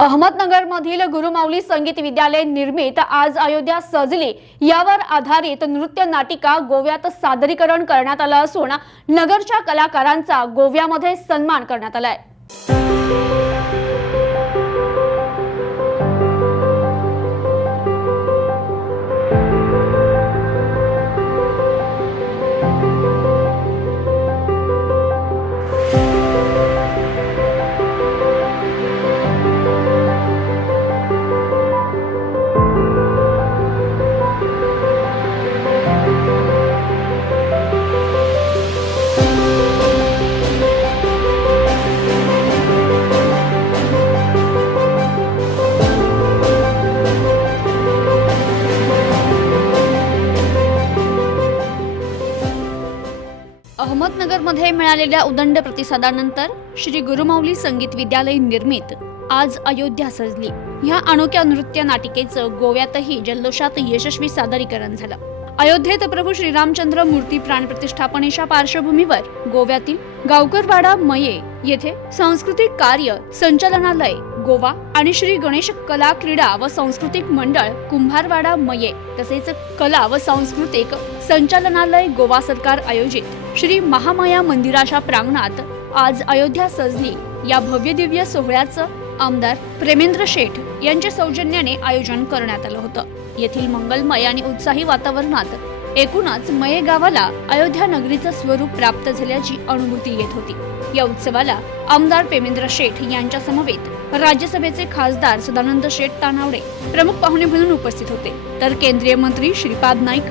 अहमदनगरमधील गुरुमाऊली संगीत विद्यालय निर्मित आज अयोध्या सजली यावर आधारित नृत्य नाटिका गोव्यात सादरीकरण करण्यात आलं असून नगरच्या कलाकारांचा गोव्यामध्ये सन्मान करण्यात आलाय. अहमदनगरमध्ये मिळालेल्या उदंड प्रतिसादानंतर श्री गुरुमाऊली संगीत विद्यालय निर्मित आज अयोध्या सजली. ह्या अनोख्या नृत्य नाटिकेचं गोव्यातही जल्लोषात यशस्वी सादरीकरण झालं. अयोध्येत प्रभू श्रीरामचंद्र मूर्ती प्राण प्रतिष्ठापनेच्या पार्श्वभूमीवर गोव्यातील गावकरवाडा मये येथे सांस्कृतिक कार्य संचालनालय गोवा आणि श्री गणेश कला क्रीडा व सांस्कृतिक मंडळ कुंभारवाडा मये तसेच कला व सांस्कृतिक संचालनालय गोवा सरकार आयोजित श्री महामाया मंदिराच्या प्रांगणात आज अयोध्या सजली या भव्यदिव्य सोहळ्याचं आमदार प्रेमेंद्र शेठ यांच्या सौजन्याने आयोजन करण्यात आलं होतं. येथील मंगलमय आणि उत्साही वातावरणात एकूणच मये गावाला अयोध्या नगरीचं स्वरूप प्राप्त झाल्याची अनुभूती येत होती. या उत्सवाला आमदार पेमेंद्र शेठ यांच्या समवेत राज्यसभेचे खासदार सदानंद शेठ तानावडे प्रमुख पाहुणे म्हणून उपस्थित होते. तर केंद्रीय मंत्री श्रीपाद नाईक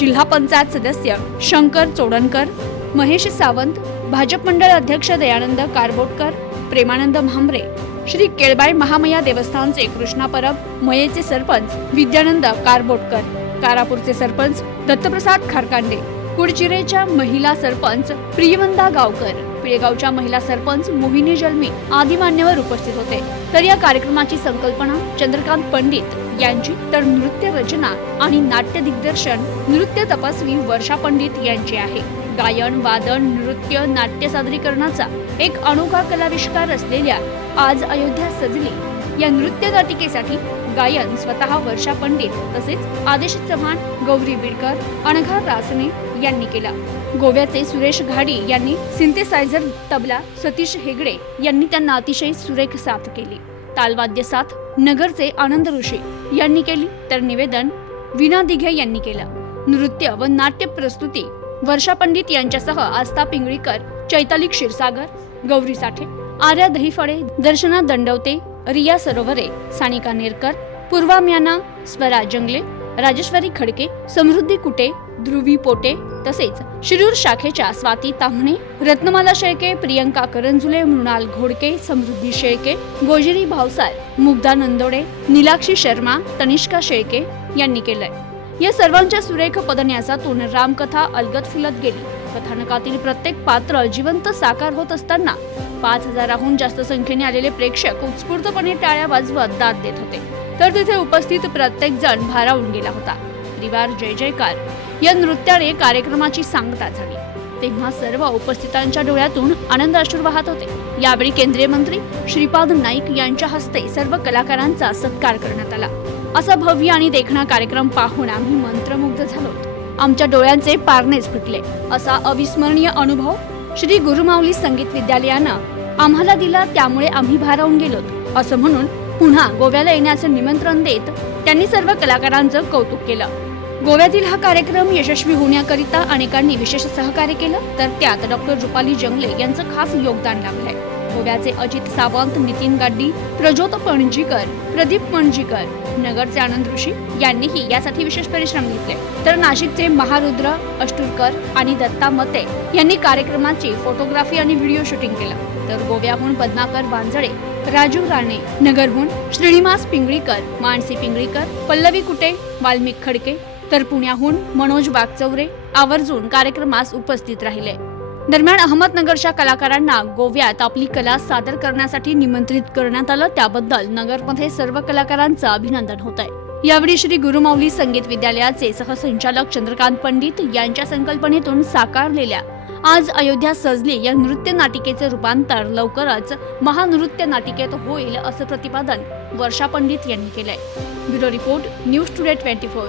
जिल्हा पंचायत सदस्य शंकर चोडणकर महेश सावंत भाजप मंडळ अध्यक्ष दयानंद कारबोटकर प्रेमानंद म्हांबरे श्री केळबाई महामया देवस्थानचे कृष्णा परब मयेचे सरपंच विद्यानंद कारबोटकर कारापूरचे सरपंच दत्तप्रसाद खारकांडे कुडचिरेच्या महिला सरपंच प्रियवंदा गावकर पिळगावच्या महिला सरपंच मोहिनी जलमी आदी मान्यवर उपस्थित होते. तर या कार्यक्रमाची संकल्पना चंद्रकांत पंडित यांची तर नृत्य रचना आणि नाट्य दिग्दर्शन नृत्य तपस्वी वर्षा पंडित यांचे आहे. गायन वादन नृत्य नाट्य सादरीकरणाचा एक अनोखा कलाविष्कार असलेल्या आज अयोध्या सजली या नृत्य नाटिकेसाठी गायन स्वतः वर्षा पंडित तसेच आदेश चव्हाण गौरी बिडकर अणघा रासने यांनी केला. गोव्याचे सुरेश घाडी यांनी सिंथेसायझर तबला सतीश हेगडे यांनी त्यांना अतिशय सुरेख साथ केली. तालवाद्य साथ नगरचे आनंद ऋषी यांनी केली. तर निवेदन विना दिघे यांनी केलं. नृत्य व नाट्य प्रस्तुती वर्षा पंडित यांच्यासह आस्था पिंगळीकर चैताली क्षीरसागर गौरी साठे आर्या दहीफळे दर्शना दंडवते रिया सरोवरे सानिका नेरकर पूर्वा म्याना स्वरा जंगले राजेश्वरी खडके समृद्धी कुटे ध्रुवी पोटे तसेच शिरूर शाखेच्या स्वाती ताम्हणे रत्नमाला शेळके प्रियंका करंजुले मृणाल घोडके समृद्धी शेळके गोजिरी भावसार मुग्धा नंदोडे निलाक्षी शर्मा तनिष्का शेळके यांनी केलंय. या सर्वांच्या सुरेख पदन्यासातून रामकथा अलगत फुलत गेली. कथानकातील प्रत्येक पात्र जिवंत साकार होत असताना पाच हजाराहून जास्त संख्येने आलेले प्रेक्षक उत्स्फूर्तपणे टाळ्या वाजवत दाद देत होते. तर तिथे उपस्थित प्रत्येक जण भारावून गेला होता. परिवार जय जयकार. या नृत्याने कार्यक्रमाची सांगता झाली. तेव्हा सर्व उपस्थितांच्या डोळ्यातून आनंद अश्रू वाहत होते. यावेळी केंद्रीय मंत्री श्रीपाद नाईक यांच्या हस्ते सर्व कलाकारांचा सत्कार करण्यात आला. असा भव्य आणि देखणा कार्यक्रम पाहून आम्ही मंत्रमुग्ध झालो आमच्या डोळ्यांचे पारणेच फुटले. असा अविस्मरणीय अनुभव श्री गुरुमाऊली संगीत विद्यालयानं आम्हाला दिला त्यामुळे आम्ही भारावून गेलो असं म्हणून पुन्हा गोव्याला येण्याचं निमंत्रण देत त्यांनी सर्व कलाकारांचं कौतुक केलं. गोव्यातील हा कार्यक्रम यशस्वी होण्याकरिता अनेकांनी विशेष सहकार्य केलं तर त्यात डॉक्टर रुपाली जंगले यांचं खास योगदान लाभलंय. गोव्याचे अजित सावंत नितीन गाड्डी प्रज्योत पणजीकर प्रदीप पणजीकर नगरचे आनंद ऋषी यांनीही यासाठी विशेष परिश्रम घेतले. तर नाशिकचे महारुद्र अष्टुरकर आणि दत्ता मते यांनी कार्यक्रमाची फोटोग्राफी आणि व्हिडिओ शूटिंग केलं. तर गोव्याहून पद्माकर वांजळे राजू राणे नगरहून श्रीनिवास पिंगळीकर मानसी पिंगळीकर पल्लवी कुटे वाल्मिक खडके तर पुण्याहून मनोज बागचौरे आवर्जून कार्यक्रमास उपस्थित राहिले. दरम्यान अहमदनगरच्या कलाकारांना गोव्यात आपली कला सादर करण्यासाठी निमंत्रित करण्यात आलं. त्याबद्दल नगरमध्ये सर्व कलाकारांचं अभिनंदन होत आहे यावेळी श्री गुरुमाऊली संगीत विद्यालयाचे सहसंचालक चंद्रकांत पंडित यांच्या संकल्पनेतून साकारलेल्या आज अयोध्या सजली या नृत्य नाटिकेचे रूपांतर लवकरच महानृत्य नाटिकेत होईल असं प्रतिपादन वर्षा पंडित यांनी केलंय. Bureau report news today twenty four.